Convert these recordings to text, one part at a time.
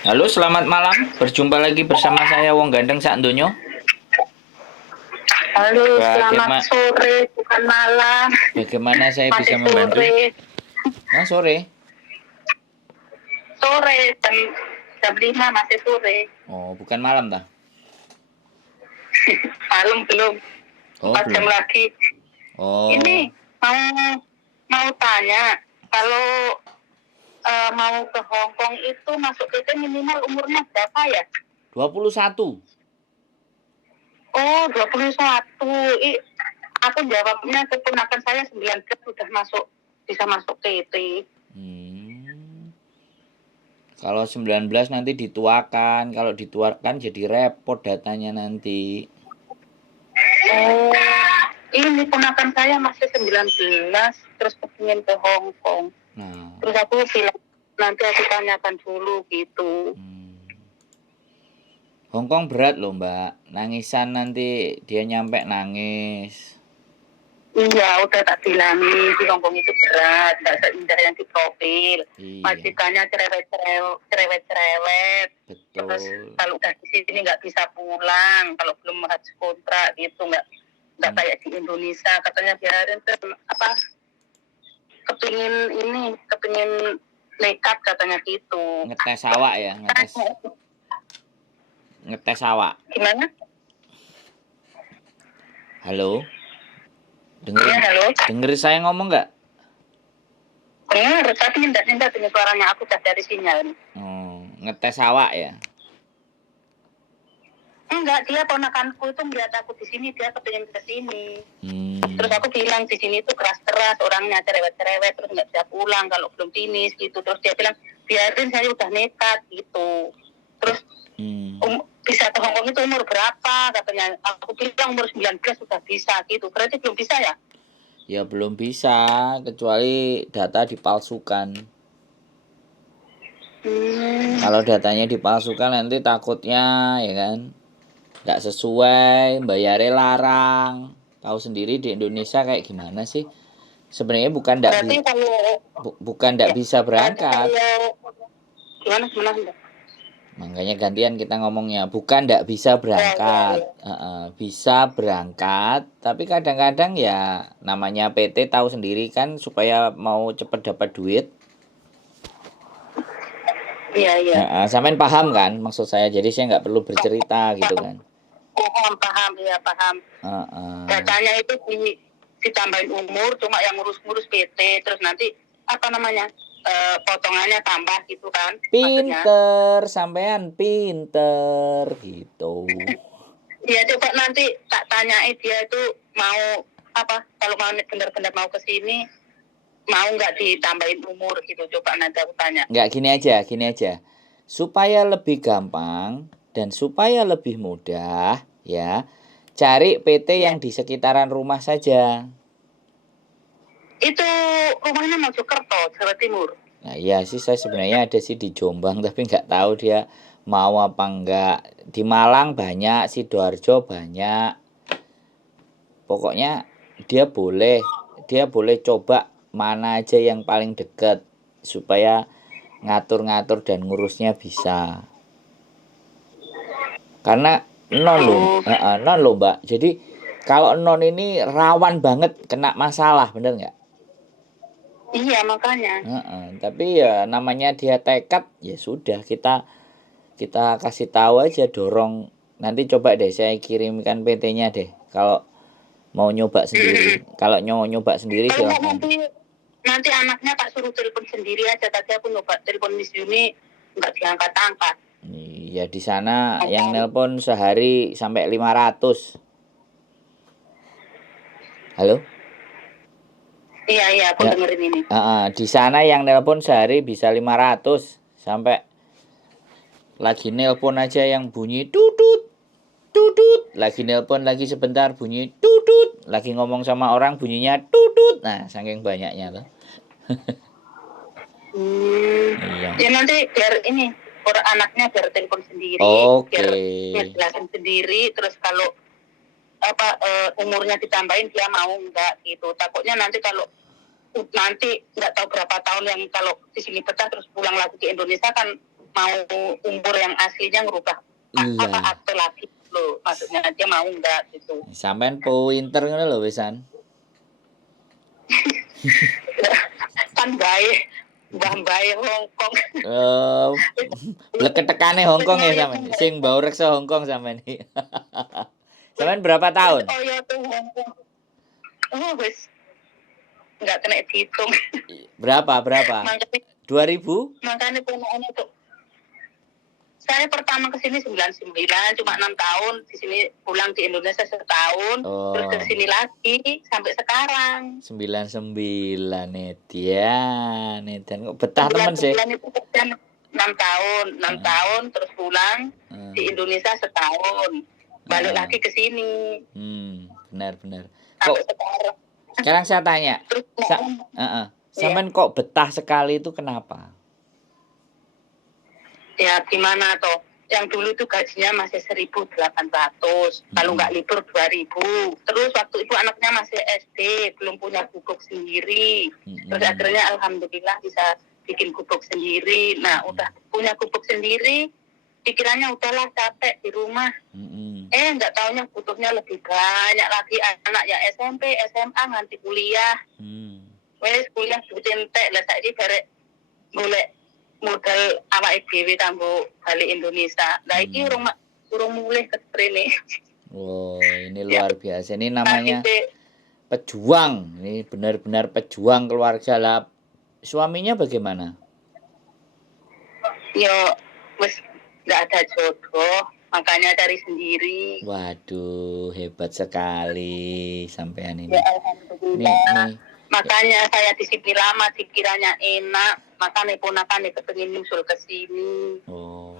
Halo, selamat malam. Berjumpa lagi bersama saya Wong Gandeng Sak Ndonyo. Halo, selamat Bagaimana sore, bukan malam. bagaimana saya bisa Masih membantu? sore. Nah, sore. Sore, jam 5 masih sore. Oh, bukan malam tah? Malam belum. Oh, 4 jam belum. lagi. Oh, Ini mau mau tanya, kalau mau ke Hong Kong itu masuk PT minimal umurnya berapa ya? 21. Oh, 21. Aku jawabnya keponakan saya 19 sudah masuk, bisa masuk PT. Hmm. Kalau 19 nanti dituakan. Kalau dituakan jadi repot datanya nanti. Oh, ini ponakan saya masih 19 terus kepingin ke Hong Kong. Nah, Terus aku bilang nanti aku tanyakan dulu gitu. Hong Kong berat loh, Mbak. Nangisan nanti dia nyampe nangis. Iya, udah tak bilangin di Hong Kong itu berat, nggak seindah yang di profil. Iya, Majikannya cerewet-cerewet. Terus betul. kalau udah di sini nggak bisa pulang, kalau belum habis kontrak gitu nggak kayak di Indonesia. Katanya biarin kepingin nekat katanya gitu. Ngetes awak ya, ngetes awak. Gimana? Halo, Iya, halo. dengerin saya ngomong nggak? Dengar, tapi tidak dengar suaranya aku udah dari sinyal. Oh, ngetes awak ya. Enggak, dia ponakanku itu melihat aku di sini, dia kepingin ke sini. Hmm. Terus aku bilang di sini tuh keras-keras, orangnya cerewet-cerewet, terus nggak bisa pulang kalau belum finish gitu. Terus dia bilang, biarin saya udah nekat gitu. Terus bisa ke Hong Kong itu umur berapa? Katanya, aku bilang umur 19 sudah bisa gitu. Berarti belum bisa ya? Ya belum bisa, kecuali data dipalsukan. Kalau datanya dipalsukan nanti takutnya ya kan nggak sesuai, bayarnya larang. Tahu sendiri di Indonesia kayak gimana sih? Sebenarnya Berarti kalau bukan nggak bisa berangkat. gimana? Makanya gantian kita ngomongnya, bukan nggak bisa berangkat, bisa berangkat, tapi kadang-kadang ya namanya PT tahu sendiri kan supaya mau cepet dapat duit. Iya. Sampean paham kan maksud saya, jadi saya nggak perlu bercerita gitu kan. Paham. Datanya itu ditambahin umur, cuma yang ngurus-ngurus PT, terus nanti potongannya tambah gitu kan. Pinter, sampean pinter gitu. Ya coba nanti tak tanyain dia itu mau kalau mau benar-benar mau ke sini mau nggak ditambahin umur gitu, coba nanti aku tanya. Nggak, gini aja. Supaya lebih gampang dan supaya lebih mudah ya, cari PT yang di sekitaran rumah saja. Itu rumahnya Mojokerto, Jawa Timur. Nah iya sih, saya sebenarnya ada sih di Jombang tapi nggak tahu dia mau apa enggak. Di Malang banyak, Sidoarjo banyak. Pokoknya dia boleh coba mana aja yang paling dekat supaya ngatur-ngatur dan ngurusnya bisa. Karena non loh Mbak. Jadi kalau non ini rawan banget kena masalah, bener nggak? Iya makanya. Tapi ya namanya dia tekad, ya sudah kita kasih tahu aja, dorong. Nanti coba deh saya kirimkan PT-nya deh. Kalau mau nyoba sendiri. Kalau nyoba sendiri silahkan. Nanti anaknya tak suruh telepon sendiri aja. Tadi aku nyoba telepon Miss Yuni nggak diangkat-angkat. Ya di sana yang nelpon sehari sampai 500. Halo? Iya, aku dengerin ini. Di sana yang nelpon sehari bisa 500 sampai lagi nelpon aja yang bunyi tutut tutut, lagi nelpon lagi sebentar bunyi tutut, lagi ngomong sama orang bunyinya tutut. Nah, saking banyaknya loh. Iya. Ya nanti biar ini anaknya biar telepon sendiri, biar ngejelasin sendiri. Terus kalau umurnya ditambahin dia mau nggak gitu. Takutnya nanti kalau nanti nggak tahu berapa tahun yang kalau di sini betah terus pulang lagi ke Indonesia kan mau umur yang aslinya ngerubah Lah, akte lagi loh, maksudnya dia mau enggak gitu. sampean pinter ngono lho wisan. Kan baik mbah-mbah Hongkong. Bleketekane Hongkong ya sampean. Sing bau reksa Hongkong sampean iki. Sampean berapa tahun? Oh ya tuh Hongkong. Oh wis enggak kena dihitung. Berapa? Makanya 2000? makanya ponakan itu. Saya pertama ke sini 99, cuma 6 tahun. Di sini pulang di Indonesia setahun, terus ke Oh, sini lagi sampai sekarang. 99 Edian. Edian kok betah temen sih. 9 itu kerja 6 tahun, 6 tahun terus pulang di Indonesia setahun. Balik lagi ke sini. Benar. Sampai Kok sekarang. sekarang saya tanya, Terus sampean kok betah sekali itu kenapa? ya gimana toh? Yang dulu itu gajinya masih 1.800, kalau nggak libur 2.000. Terus waktu itu anaknya masih SD, belum punya gubuk sendiri. Terus akhirnya alhamdulillah bisa bikin gubuk sendiri. Nah, udah punya gubuk sendiri, pikirannya udahlah capek di rumah. Nggak taunya butuhnya lebih banyak lagi anak yang SMP, SMA nganti kuliah. Wes kuliah duit entek lah saiki barek golek modal awake dhewe kanggo balik Indonesia. Lah iki urung mulih ketrene. Oh, ini luar biasa. Ini namanya pejuang. Ini benar-benar pejuang keluarga lah. Suaminya bagaimana? Yo wis nggak ada jodoh, makanya cari sendiri. Waduh, hebat sekali sampean ini. Ya alhamdulillah. Makanya saya di sini lama dikiranya enak, makanya ponakan kepengin nyusul ke sini. Oh,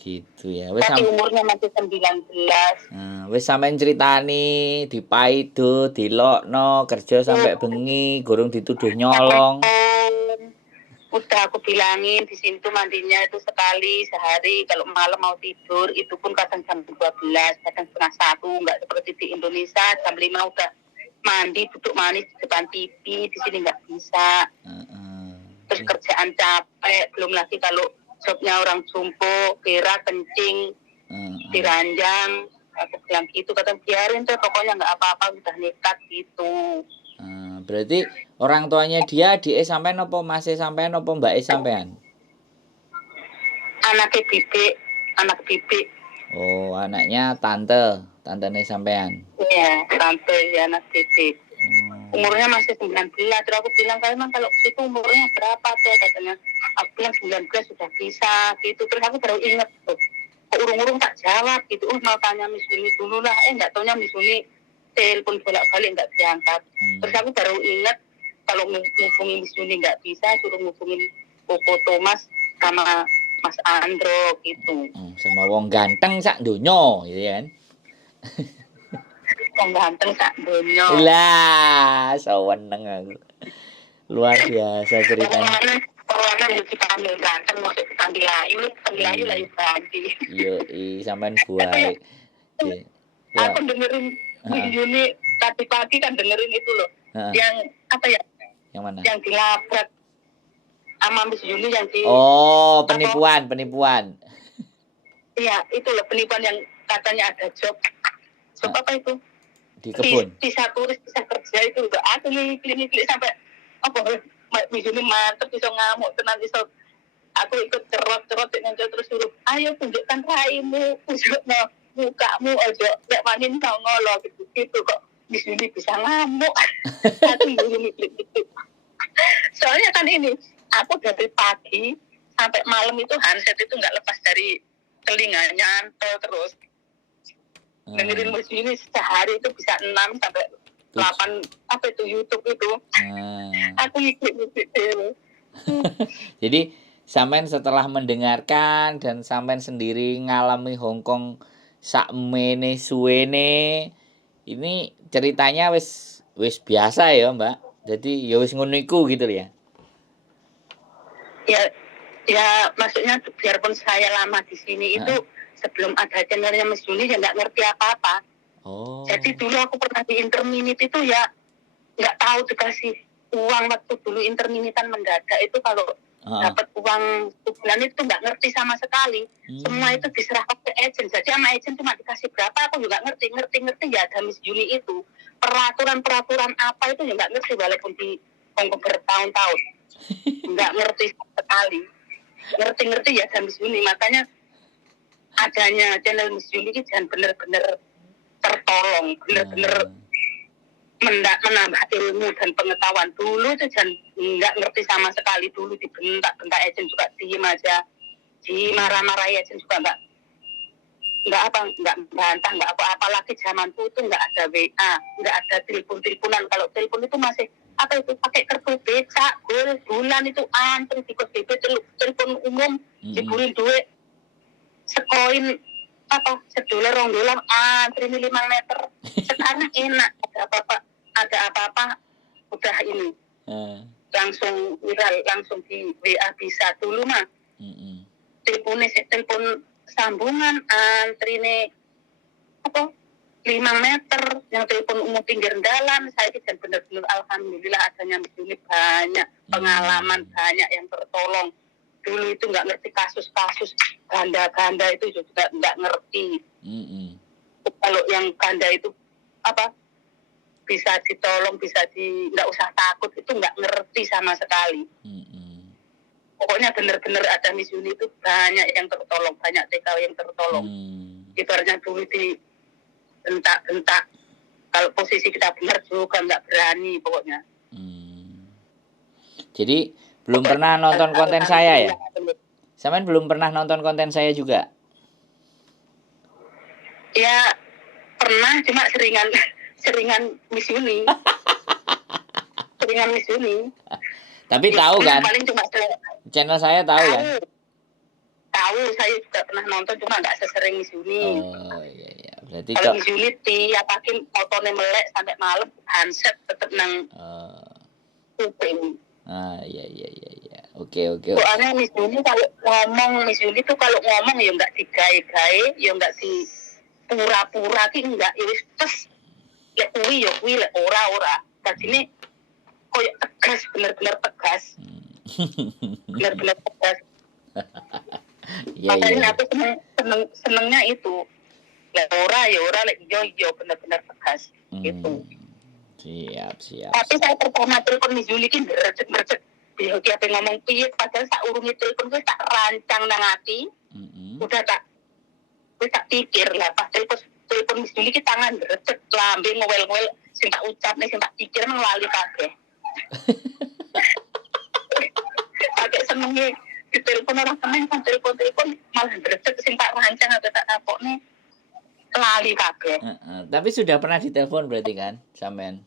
gitu ya. Wes tapi umurnya masih 19. Wes sampean ceritani di Paido, di Lokno, kerja sampai bengi, gorong dituduh nyolong. Udah aku bilangin di sini tuh mandinya itu sekali sehari, kalau malam mau tidur itu pun kadang jam 12, kadang setengah 1, nggak seperti di Indonesia jam 5 udah mandi duduk manis di depan TV. Di sini nggak bisa. Terus kerjaan capek, belum lagi kalau jobnya orang jumbo, kira kencing, diranjang. Aku bilang gitu, kadang biarin tuh pokoknya nggak apa-apa, udah nekat gitu. Berarti orang tuanya dia adik sampean apa masih sampean apa mbak sampean? Anak bibi. Oh, anaknya tantene sampean. Iya, tante ya anak bibi. Umurnya masih 19. Terus aku bilang, kalau itu umurnya berapa tuh katanya? Aku bilang 19 sudah bisa gitu. Terus aku baru inget tuh, kok urung-urung tak jawab gitu. Mau tanya Miss Yuni dulu lah. Nggak taunya Miss Yuni telepon bolak-balik nggak diangkat. Terus aku baru inget kalau ngubungin Miss Yuni nggak bisa, suruh ngubungin Koko Thomas sama Mas Andro gitu. Sama wong ganteng sak donya gitu kan. Wong ganteng sak donya. Lah, saweneng aku. Luar biasa ceritanya. Corona yo dipanggil ganteng, mosok dipanggil layu layu ganti. Yo, sampean buai. Aku dengerin Yuni tadi pagi kan dengerin itu loh. Yang apa ya? Yang mana? Yang dilabrak sama Miss Yuni yang di Oh, penipuan. Iya, itu loh penipuan yang katanya ada job. Job apa itu? Di kebun. Bisa turis, bisa kerja itu udah aku ngiklik sampai apa Miss Yuni mantep bisa ngamuk tenan iso. Aku ikut cerot terus suruh, ayo tunjukkan raimu, tunjukno mukamu ojo nek manin ngolo gitu kok Miss Yuni bisa ngamuk. Aku ngiklik. Soalnya kan ini aku dari pagi sampai malam itu handset itu nggak lepas dari telinga, nyantol terus. Dengerin musik ini sehari itu bisa 6 sampai 8 apa itu YouTube itu. Aku ngikut musik itu. Jadi sampean setelah mendengarkan dan sampean sendiri ngalami Hongkong sakmene suwene, ini ceritanya wis biasa ya, Mbak. Jadi ya wis ngono iku gitu ya. Ya maksudnya biarpun saya lama di sini itu sebelum ada channelnya Miss Yuni ya nggak ngerti apa-apa. Oh. Jadi dulu aku pernah di interminit itu ya nggak tahu dikasih uang waktu dulu interminitan mendadak itu kalau dapat uang sebulan itu nggak ngerti sama sekali. Semua itu diserahkan ke agent. Jadi sama agent cuma dikasih berapa aku juga ngerti ya ada Miss Juni itu. Peraturan apa itu ya nggak ngerti walaupun di Hongkong bertahun-tahun. Nggak ngerti sekali. Ngerti ya ada Miss Juni. Makanya adanya channel Miss Juni ini jangan benar-benar tertolong, benar-benar menambah ilmu dan pengetahuan. Dulu itu jangan nggak ngerti sama sekali, dulu dibentak agent juga diem aja, marah-marah agent juga nggak bantah, nggak apa-apa lagi. Zamanku itu nggak ada WA, nggak ada teleponan. Kalau telepon itu masih apa itu pakai kartu becak, bulan itu antri di KBB, telepon umum dibulin duit sekoin apa $1 $2 antri 5 meter. Sekarang enak, ada apa-apa udah ini langsung viral, langsung di WA bisa. Dulu mah telepon sambungan antrine apa 5 meter, yang telepon umum pinggir jalan. Saya itu benar-benar alhamdulillah adanya begini, banyak pengalaman, banyak yang tertolong. Dulu itu nggak ngerti kasus-kasus ganda itu juga nggak ngerti. Kalau yang ganda itu apa bisa ditolong, nggak usah takut, itu nggak ngerti sama sekali. Pokoknya benar-benar ada Miss Juni itu banyak yang tertolong, banyak TKW yang tertolong. Ibaratnya dulu di bentak-bentak, kalau posisi kita benar juga nggak berani pokoknya. Jadi belum pernah nonton konten saya ya? Sampean belum pernah nonton konten saya juga? Ya pernah, cuma seringan Miss Juni. Seringan Miss Juni. Tapi tahu kan? Paling cuma channel saya tahu kan? Tahu, saya juga pernah nonton, cuma nggak sesering Miss Juni. Oh iya. Berarti kalau Miss Juni tiapakin fotonya melek sampai malam, handset tetep nang kuping. Iya. Oke. Soalnya Miss Juni kalau ngomong, kalau ngomong ya nggak digae-gae, ya nggak di pura-pura ki enggak, ya wis tes lek kuwi lek ora. Dadine koyo tegas, bener-bener tegas. Bener-bener tegas. Makanya aku senengnya itu. Lek ora ya ora, lek iya bener-bener tegas. Gitu. Siap. Tapi saya pertama telepon Miss Juni ki bercek. Dia tiap ngomong piye, padahal sak urunge telepon wis tak rancang nang ati. Udah tak pikir lah, pas telepon Miss Juni ki tangan bercek, lambe ngowel-ngowel, sing tak ucapne, sing tak pikir nang lali kabeh. Agak senenge ditelepon orang temen, kan telepon malah bercek, sing tak rancang atau tak tapokne lali kabeh. Tapi sudah pernah ditelepon berarti kan, sampean?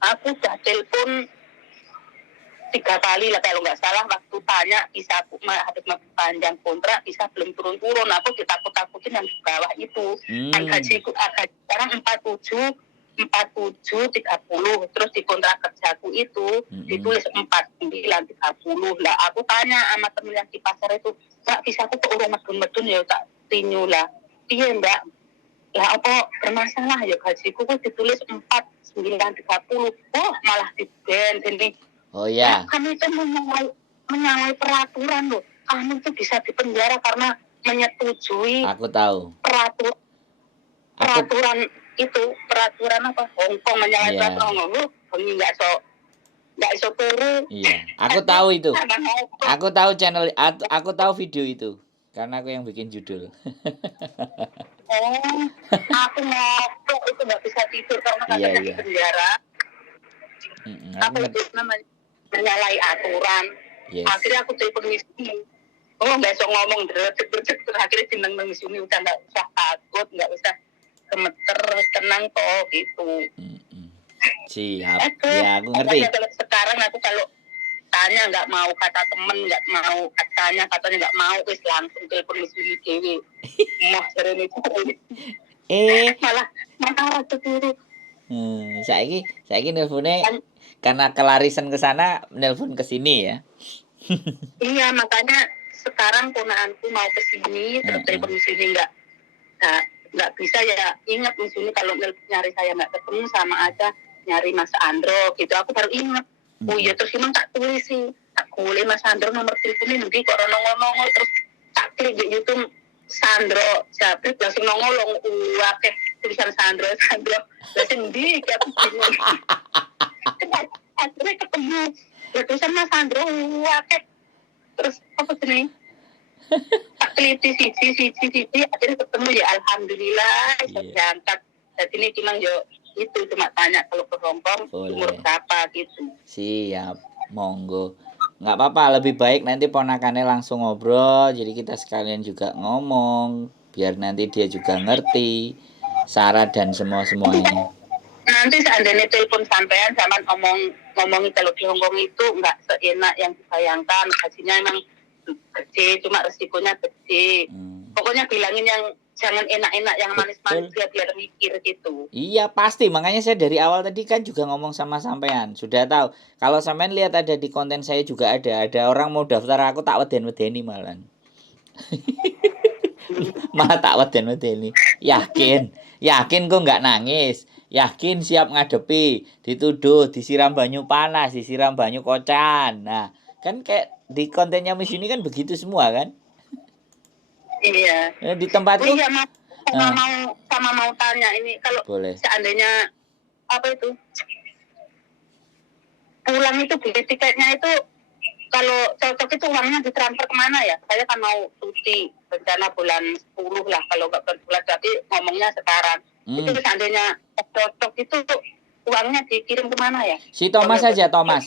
Aku udah telepon 3 kali lah kalau nggak salah. Waktu tanya bisa habis panjang kontrak, bisa belum turun. Aku ditakut-takutin yang di bawah itu. Kan gajiku sekarang 47 30, terus di kontrak kerjaku itu ditulis 49 30. Lah aku tanya sama temen yang di pasar itu, Mbak bisa aku kok urung medun ya tak tinyu lah. Iya Mbak, lah apa bermasalah ya gajiku kok ditulis 49 30. Oh malah di-ban ini. Oh iya. Kami itu menyalahi peraturan loh. Kamu itu bisa dipenjara karena menyetujui. Aku tahu. Peraturan apa? Hongkong menyalahi peraturan Hongkong. Bunyi nggak iso turu. Iya. Aku tahu itu. Aku tahu aku tahu video itu. Karena aku yang bikin judul. Aku ngobrol itu nggak bisa tidur karena katanya di penjara. Aku itu namanya menyalahi aturan. Akhirnya aku telepon Miss Juni. Nggak usah ngomong bercek. Terus akhirnya jeneng Miss Juni udah nggak usah takut, nggak usah gemeter, tenang kok gitu. Siap. Ya aku ngerti. Sekarang aku kalau tanya nggak mau, kata temen nggak mau, katanya nggak mau, wis langsung telepon Miss Juni dewe. Mah sering itu. Malah sendiri. Saiki nelponnya karena kelarisan ke sana, nelpon ke sini ya. Iya, makanya sekarang ponaanku mau ke sini, terus telepon Miss Juni nggak bisa ya. Ingat Miss Juni kalau nyari saya nggak ketemu sama aja nyari Mas Andro gitu. Aku baru ingat. Oh iya, terus emang tak tulis sih. tak golek Mas Sandro nomor teleponnya nanti kok nongol-nongol terus tak klik di YouTube Sandro Jabrik langsung nongol akeh tulisan Sandro langsung di aku bingung. Akhirnya ketemu tulisan Mas Sandro akeh terus apa sih tak teliti siji akhirnya ketemu ya alhamdulillah bisa berangkat. Jadi ini cuma itu cuma tanya kalau ke Hongkong umur berapa gitu. Siap, monggo. Nggak apa-apa, lebih baik nanti ponakannya langsung ngobrol, jadi kita sekalian juga ngomong, biar nanti dia juga ngerti syarat dan semuanya. Nanti seandainya telepon sampean sama ngomongin kalau di Hongkong itu nggak seenak yang dibayangkan, hasilnya emang kecil, cuma resikonya kecil. Pokoknya bilangin yang jangan enak-enak, yang manis-manis biar mikir gitu. Iya pasti, makanya saya dari awal tadi kan juga ngomong sama sampean. Sudah tahu, kalau sampean lihat ada di konten saya juga ada orang mau daftar aku tak weden-wedeni malah. Malah tak weden-wedeni. Yakin kok nggak nangis. Yakin siap ngadepi, dituduh, disiram banyu panas, disiram banyu kocan. Nah, kan kayak di kontennya Miss Yuni kan begitu semua kan? Iya. Di tempatku. Iya, mau tanya ini kalau boleh. Seandainya apa itu pulang itu beli tiketnya itu kalau cocok itu uangnya ditransfer kemana ya? Saya kan mau cuti rencana bulan 10 lah kalau nggak berbulan jadi ngomongnya sekarang. Itu seandainya cocok itu uangnya dikirim kemana ya? Si Thomas aja Thomas.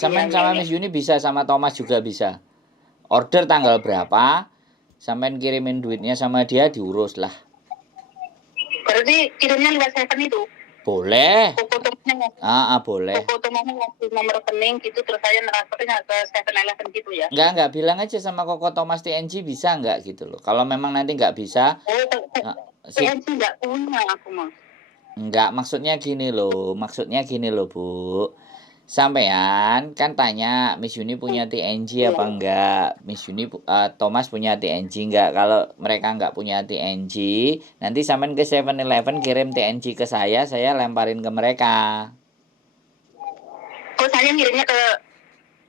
Sama Miss Yuni bisa, sama Thomas juga bisa. Order tanggal berapa, sampean kirimin duitnya sama dia diurus lah. Berarti kirimnya lewat Seven itu? Boleh. Kokotomnya boleh. Kokotomnya ngasih nomor rekening gitu terus saya transfernya ke 7-Eleven gitu ya? Enggak bilang aja sama Koko Thomas TNG bisa enggak gitu loh. Kalau memang nanti enggak bisa. TNG enggak punya aku mah. Enggak, maksudnya gini loh Bu. Sampean kan tanya Miss Yuni punya TNG apa enggak? Miss Yuni Thomas punya TNG enggak? Kalau mereka enggak punya TNG, nanti sampean ke 7-Eleven kirim TNG ke saya lemparin ke mereka. Oh, saya ngirimnya ke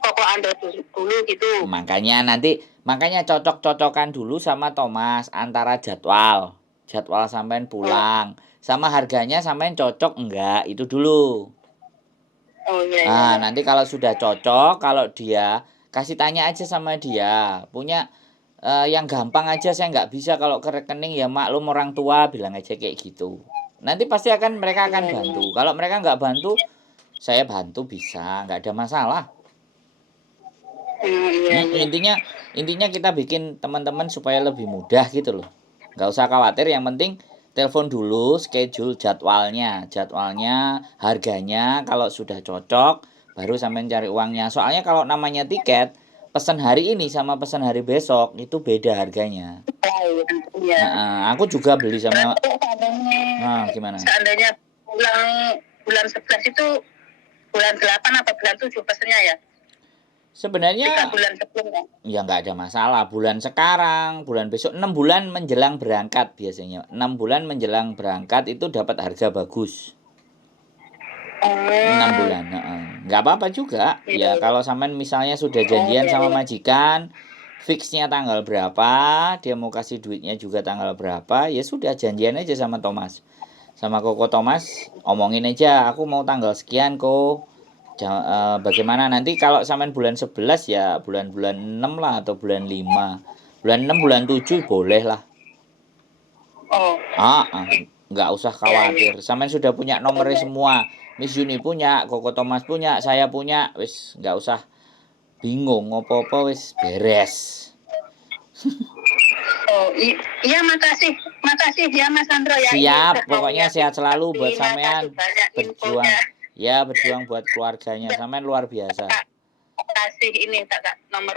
Koko Ando dulu gitu. Makanya cocok-cocokan dulu sama Thomas antara jadwal sampean pulang sama harganya sampean cocok enggak, itu dulu. Oh iya. Nanti kalau sudah cocok, kalau dia kasih tanya aja sama dia, punya yang gampang aja saya nggak bisa kalau ke rekening ya maklum orang tua, bilang aja kayak gitu. Nanti pasti mereka akan bantu. Kalau mereka nggak bantu, saya bantu bisa, nggak ada masalah. Intinya kita bikin teman-teman supaya lebih mudah gitu loh. Nggak usah khawatir, yang penting telepon dulu, schedule jadwalnya, harganya, kalau sudah cocok, baru sampai cari uangnya. Soalnya kalau namanya tiket, pesan hari ini sama pesan hari besok, itu beda harganya. Aku juga beli sama... gimana? Seandainya bulan 11 itu, bulan 8 atau bulan 7 pesannya ya? Sebenarnya 3 bulan sebelumnya. Ya nggak ada masalah. Bulan sekarang, bulan besok, 6 bulan menjelang berangkat biasanya. 6 bulan menjelang berangkat itu dapat harga bagus. 6 bulan. Nggak apa-apa juga. Ya kalau sampean misalnya sudah janjian sama majikan, fixnya tanggal berapa, dia mau kasih duitnya juga tanggal berapa, ya sudah janjian aja sama Thomas. Sama Koko Thomas, omongin aja, aku mau tanggal sekian kok. Bagaimana nanti kalau sampean bulan 11 ya bulan-bulan 6 lah atau bulan 5. Bulan 6, bulan 7 boleh lah. Nggak usah khawatir. Sampean sudah punya nomornya semua. Miss Yuni punya, Koko Thomas punya, saya punya. Wis nggak usah bingung ngopo-opo, wis beres. Iya makasih ya Mas Sandro ya. Siap, pokoknya sehat selalu buat sampean. Berjuang buat keluarganya. Sampean luar biasa. Kasih ini tak nomor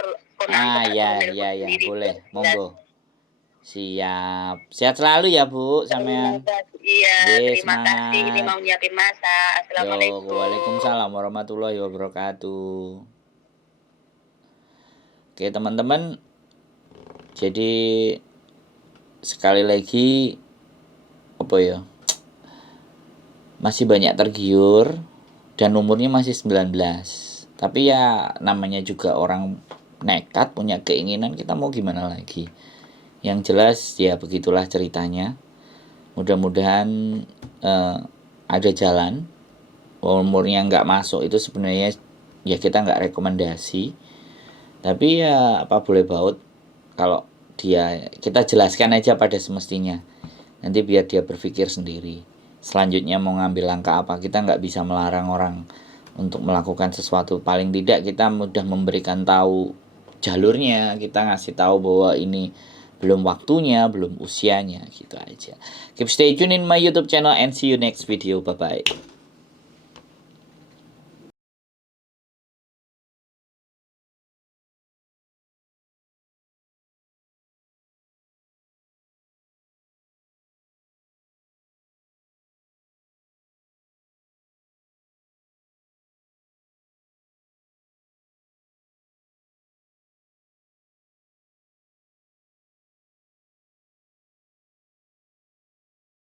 ya, boleh. Monggo. Siap. Sehat selalu ya, Bu, sampean. Iya, terima kasih. Ini mau nyiapin masak. Assalamualaikum. Waalaikumsalam warahmatullahi wabarakatuh. Oke, teman-teman. Jadi sekali lagi apa ya? masih banyak tergiur dan umurnya masih 19. Tapi ya namanya juga orang nekat, punya keinginan, kita mau gimana lagi. Yang jelas ya begitulah ceritanya. Mudah-mudahan ada jalan. Umurnya nggak masuk itu sebenarnya ya kita nggak rekomendasi. Tapi ya apa boleh baut, kalau kita jelaskan aja pada semestinya. Nanti biar dia berpikir sendiri. Selanjutnya mau ngambil langkah apa, kita nggak bisa melarang orang untuk melakukan sesuatu. Paling tidak kita mudah memberikan tahu jalurnya, kita ngasih tahu bahwa ini belum waktunya, belum usianya, gitu aja. Keep stay tune in my YouTube channel and see you next video. Bye bye.